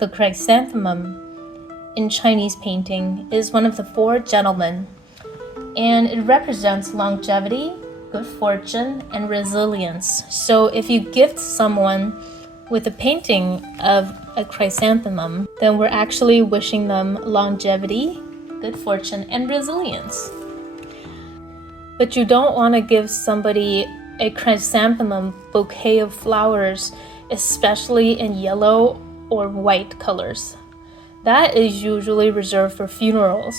The chrysanthemum in Chinese painting is one of the four gentlemen, and it represents longevity, good fortune, and resilience. So if you gift someone with a painting of a chrysanthemum, then we're actually wishing them longevity, good fortune, and resilience. But you don't want to give somebody a chrysanthemum bouquet of flowers, especially in yellow or white colors. That is usually reserved for funerals.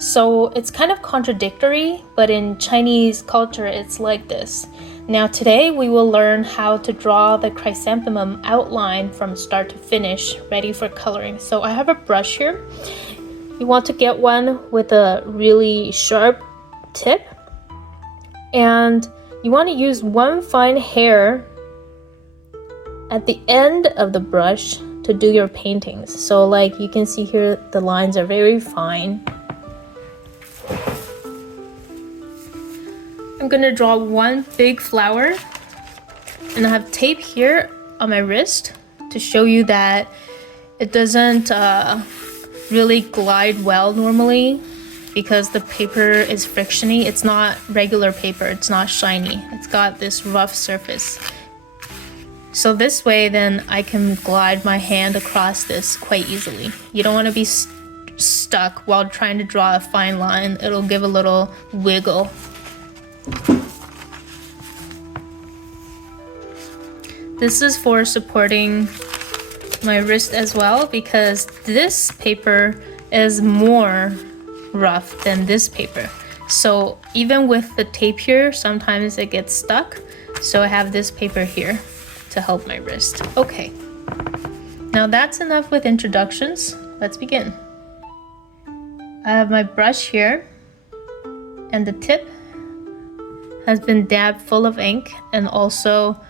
So it's kind of contradictory, but in Chinese culture, it's like this. Now today we will learn how to draw the chrysanthemum outline from start to finish, ready for coloring. So I have a brush here. You want to get one with a really sharp tip, and you want to use one fine hair at the end of the brush to do your paintings. So like you can see here, the lines are very fine. I'm gonna draw one big flower, and I have tape here on my wrist to show you that it doesn't really glide well normally because the paper is frictiony. It's not regular paper, it's not shiny. It's got this rough surface. So this way then I can glide my hand across this quite easily. You don't want to be stuck while trying to draw a fine line. It'll give a little wiggle. This is for supporting my wrist as well, because this paper is more rough than this paper. So even with the tape here, sometimes it gets stuck. So I have this paper here to help my wrist. Okay, now that's enough with introductions. Let's begin. I have my brush here, and the tip has been dabbed full of ink and also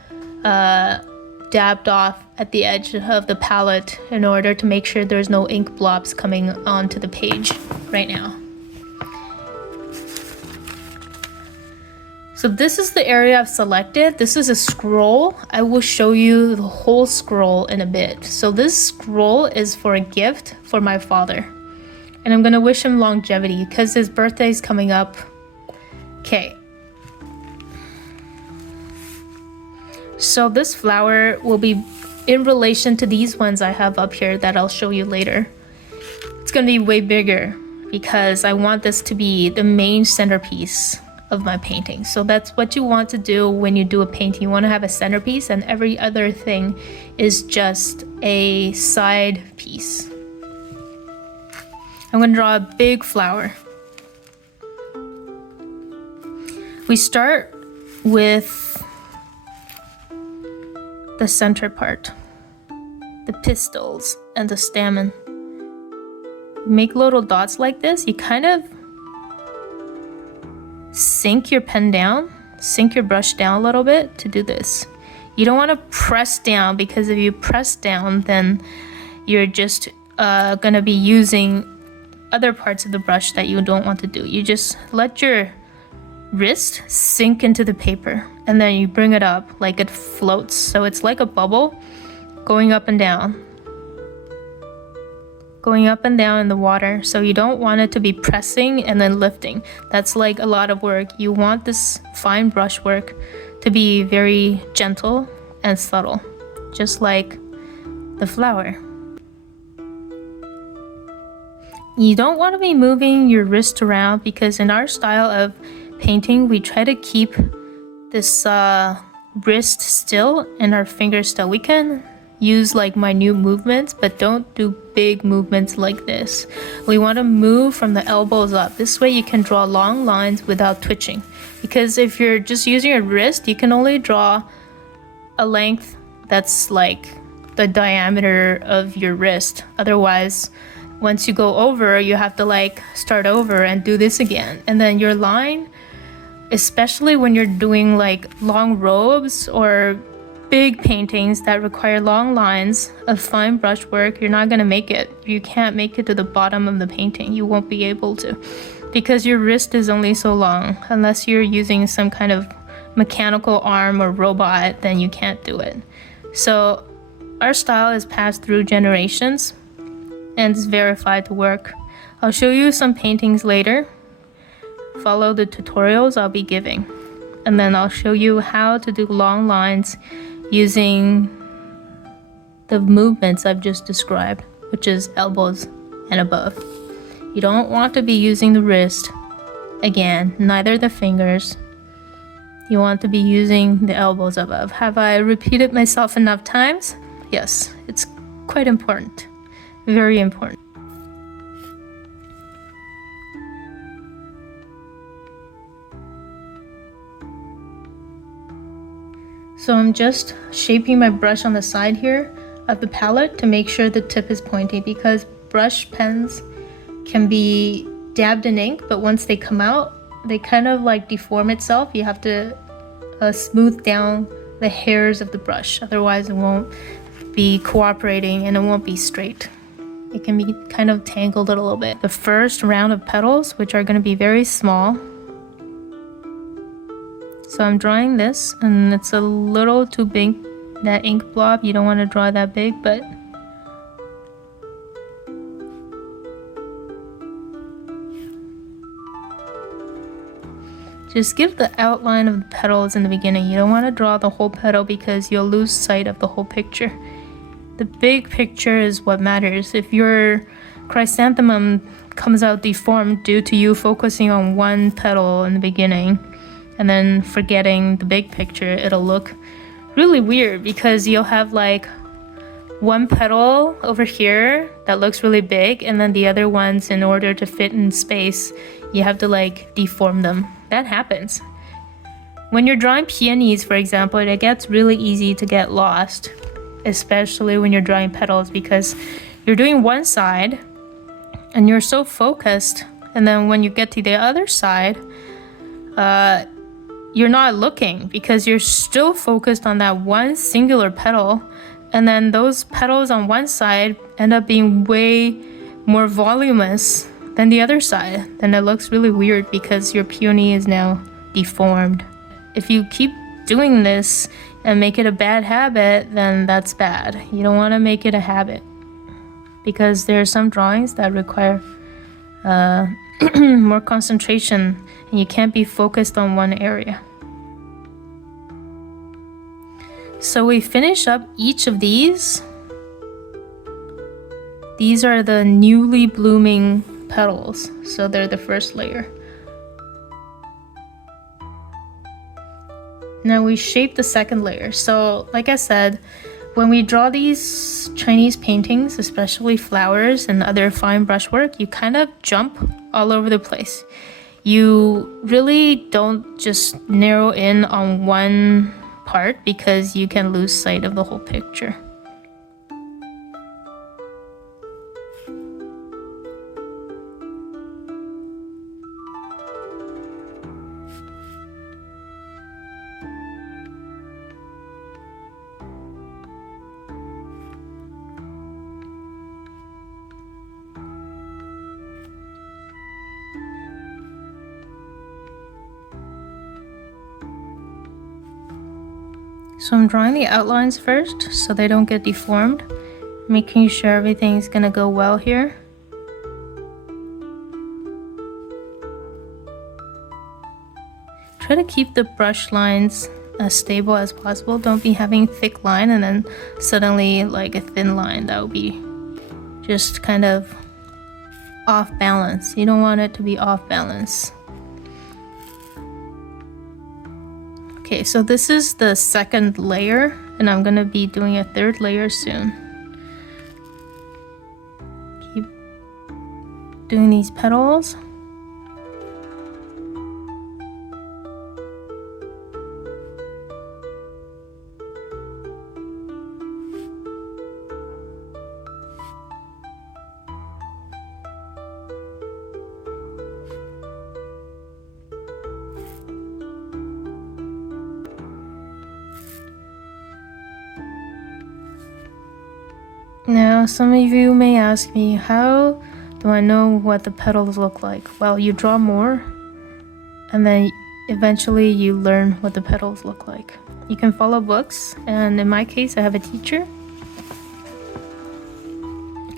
dabbed off at the edge of the palette in order to make sure there's no ink blobs coming onto the page right now. So this is the area I've selected. This is a scroll. I will show you the whole scroll in a bit. So this scroll is for a gift for my father. And I'm gonna wish him longevity because his birthday is coming up. Okay. So this flower will be in relation to these ones I have up here that I'll show you later. It's gonna be way bigger because I want this to be the main centerpiece of my painting. So that's what you want to do when you do a painting. You want to have a centerpiece, and every other thing is just a side piece. I'm going to draw a big flower. We start with the center part, the pistils and the stamen. Make little dots like this. You kind of sink your pen down, sink your brush down a little bit to do this. You don't want to press down, because if you press down, then you're just gonna be using other parts of the brush that you don't want to do. You just let your wrist sink into the paper, and then you bring it up like it floats. So it's like a bubble going up and down. Going up and down in the water. So you don't want it to be pressing and then lifting. That's like a lot of work. You want this fine brush work to be very gentle and subtle, just like the flower. You don't want to be moving your wrist around, because in our style of painting, we try to keep this wrist still and our fingers still. We can use like minute movements, but don't do big movements like this. We want to move from the elbows up. This way you can draw long lines without twitching, because if you're just using your wrist, you can only draw a length that's like the diameter of your wrist. Otherwise, once you go over, you have to like start over and do this again. And then your line, especially when you're doing like long robes or big paintings that require long lines of fine brush work, you're not gonna make it. You can't make it to the bottom of the painting. You won't be able to, because your wrist is only so long. Unless you're using some kind of mechanical arm or robot, then you can't do it. So Our style is passed through generations and is verified to work. I'll show you some paintings later. Follow the tutorials I'll be giving. And then I'll show you how to do long lines using the movements I've just described, which is elbows and above. You don't want to be using the wrist. Again, neither the fingers. You want to be using the elbows above. Have I repeated myself enough times? Yes, it's quite important. Very important. So I'm just shaping my brush on the side here of the palette to make sure the tip is pointy, because brush pens can be dabbed in ink, but once they come out, they kind of like deform itself. You have to smooth down the hairs of the brush, otherwise it won't be cooperating and it won't be straight. It can be kind of tangled a little bit. The first round of petals, which are going to be very small. So I'm drawing this, and it's a little too big, that ink blob. You don't want to draw that big, but just give the outline of the petals in the beginning. You don't want to draw the whole petal because you'll lose sight of the whole picture. The big picture is what matters. If your chrysanthemum comes out deformed due to you focusing on one petal in the beginning and then forgetting the big picture, it'll look really weird, because you'll have like one petal over here that looks really big, and then the other ones, in order to fit in space, you have to like deform them. That happens. When you're drawing peonies, for example, it gets really easy to get lost, especially when you're drawing petals, because you're doing one side and you're so focused, and then when you get to the other side, you're not looking because you're still focused on that one singular petal, and then those petals on one side end up being way more voluminous than the other side. Then it looks really weird because your peony is now deformed. If you keep doing this and make it a bad habit, then that's bad. You don't want to make it a habit, because there are some drawings that require more concentration, and you can't be focused on one area. So we finish up each of these. These are the newly blooming petals, so they're the first layer. Now we shape the second layer. So like I said, when we draw these Chinese paintings, especially flowers and other fine brushwork, you kind of jump all over the place. You really don't just narrow in on one part, because you can lose sight of the whole picture. So I'm drawing the outlines first so they don't get deformed, making sure everything's gonna go well here. Try to keep the brush lines as stable as possible. Don't be having thick line and then suddenly like a thin line. That would be just kind of off balance. You don't want it to be off balance. Okay, so this is the second layer, and I'm gonna be doing a third layer soon. Keep doing these petals. Now, some of you may ask me, how do I know what the petals look like? Well, you draw more, and then eventually you learn what the petals look like. You can follow books, and in my case, I have a teacher.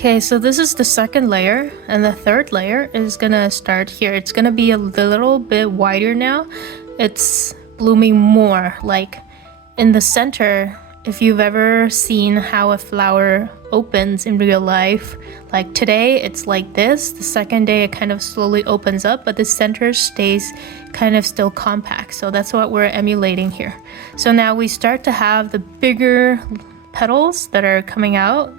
Okay, so this is the second layer, and the third layer is gonna start here. It's gonna be a little bit wider now. It's blooming more, like in the center. If you've ever seen how a flower opens in real life, like today it's like this. The second day it kind of slowly opens up, but the center stays kind of still compact. So that's what we're emulating here. So now we start to have the bigger petals that are coming out.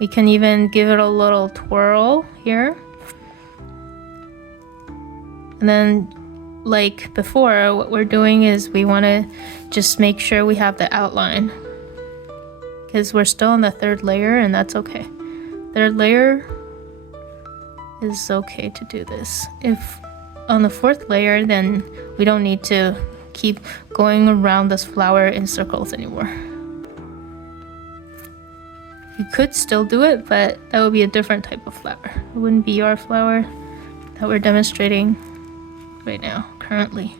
We can even give it a little twirl here. And then, like before, what we're doing is we want to just make sure we have the outline, because we're still on the third layer, and that's okay. Third layer is okay to do this. If on the fourth layer, then we don't need to keep going around this flower in circles anymore. You could still do it, but that would be a different type of flower. It wouldn't be our flower that we're demonstrating right now, currently.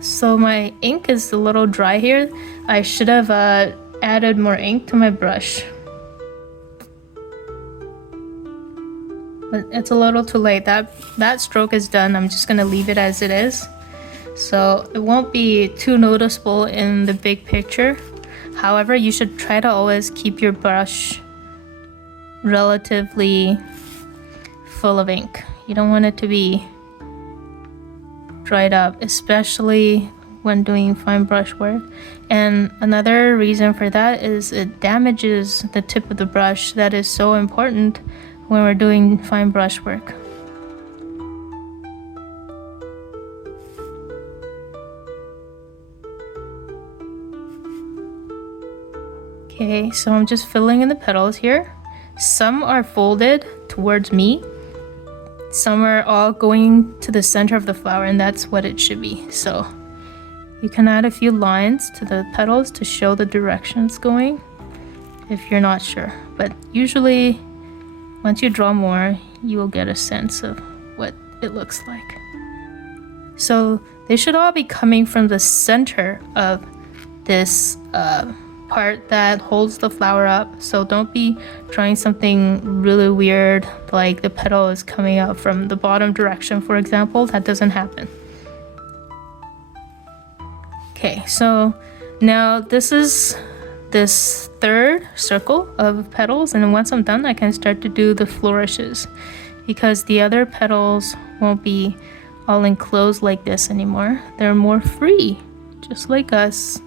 So my ink is a little dry here. I should have added more ink to my brush. But it's a little too late. That stroke is done. I'm just gonna leave it as it is. So it won't be too noticeable in the big picture. However, you should try to always keep your brush relatively full of ink. You don't want it to be dried up, especially when doing fine brush work. And another reason for that is it damages the tip of the brush that is so important when we're doing fine brush work. Okay, so I'm just filling in the petals here. Some are folded towards me. Some are all going to the center of the flower, and that's what it should be. So you can add a few lines to the petals to show the direction it's going if you're not sure. But usually, once you draw more, you will get a sense of what it looks like. So they should all be coming from the center of this part that holds the flower up. So don't be trying something really weird, like the petal is coming out from the bottom direction, for example. That doesn't happen. Okay, so now this is this third circle of petals, and once I'm done, I can start to do the flourishes, because the other petals won't be all enclosed like this anymore. They're more free, just like us.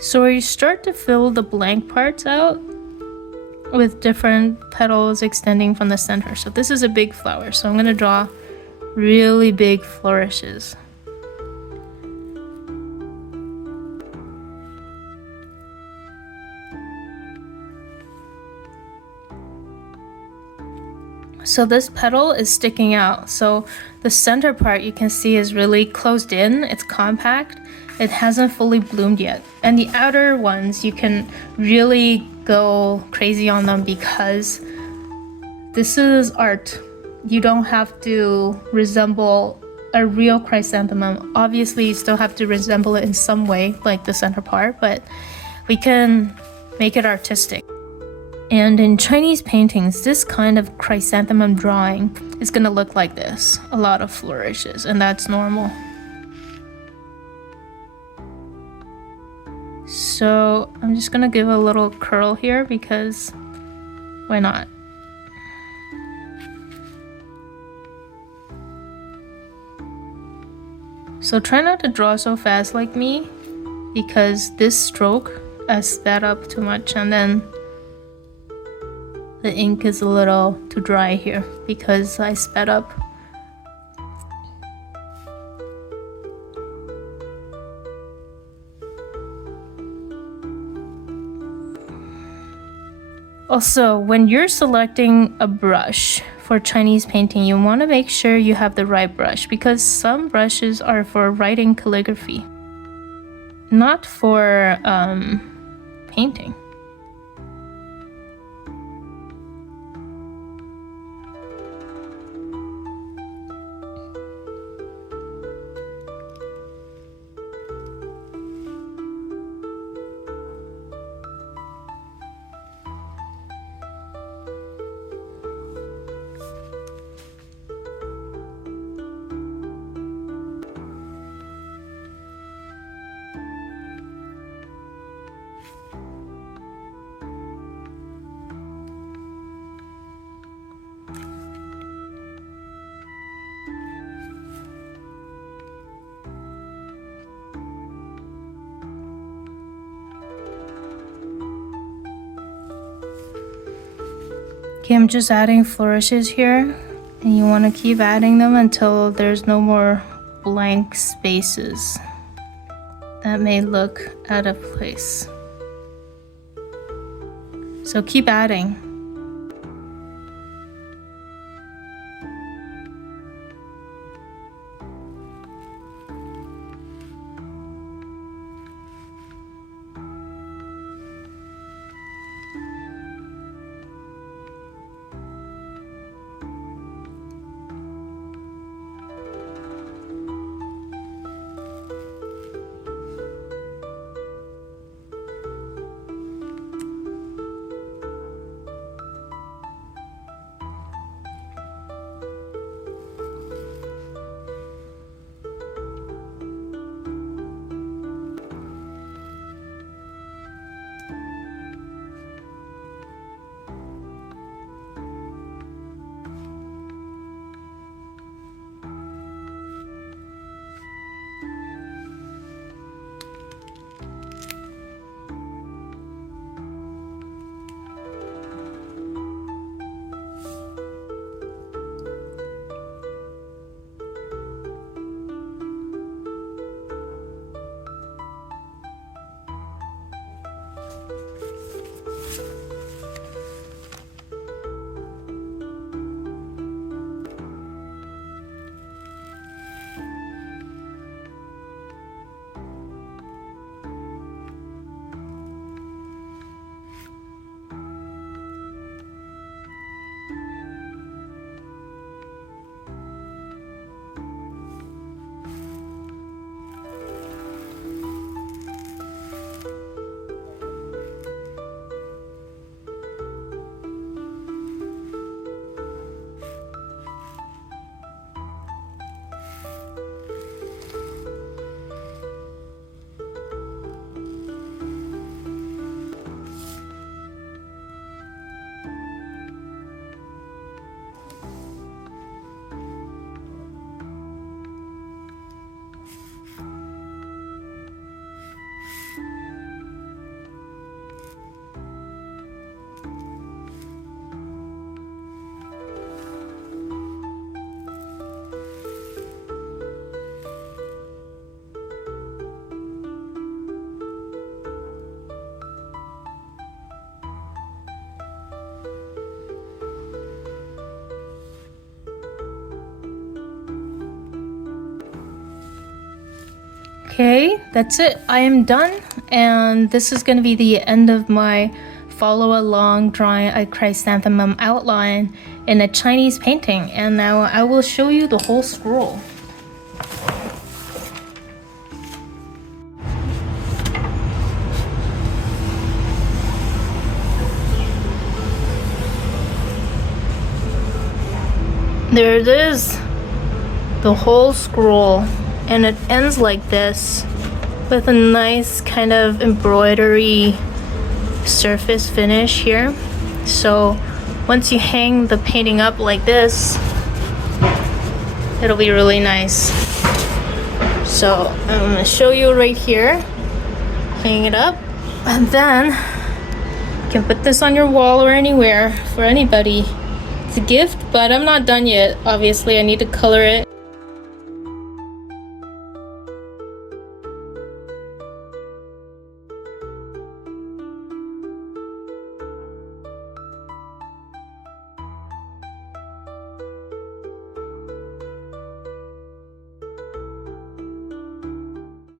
So you start to fill the blank parts out with different petals extending from the center. So this is a big flower, so I'm going to draw really big flourishes. So this petal is sticking out. So the center part you can see is really closed in, it's compact. It hasn't fully bloomed yet. And the outer ones, you can really go crazy on them because this is art. You don't have to resemble a real chrysanthemum. Obviously, you still have to resemble it in some way, like the center part, but we can make it artistic. And in Chinese paintings, this kind of chrysanthemum drawing is gonna look like this. A lot of flourishes, and that's normal. So I'm just gonna give a little curl here because why not? So try not to draw so fast like me, because this stroke I sped up too much, and then the ink is a little too dry here because I sped up. Also, when you're selecting a brush for Chinese painting, you want to make sure you have the right brush, because some brushes are for writing calligraphy, not for painting. Okay, I'm just adding flourishes here, and you want to keep adding them until there's no more blank spaces that may look out of place. So keep adding. Okay, that's it. I am done, and this is going to be the end of my follow along drawing a chrysanthemum outline in a Chinese painting. And now I will show you the whole scroll. There it is, the whole scroll. And it ends like this with a nice kind of embroidery surface finish here. So once you hang the painting up like this, it'll be really nice. So I'm gonna show you right here. Hang it up, and then you can put this on your wall or anywhere for anybody. It's a gift, but I'm not done yet. Obviously, I need to color it.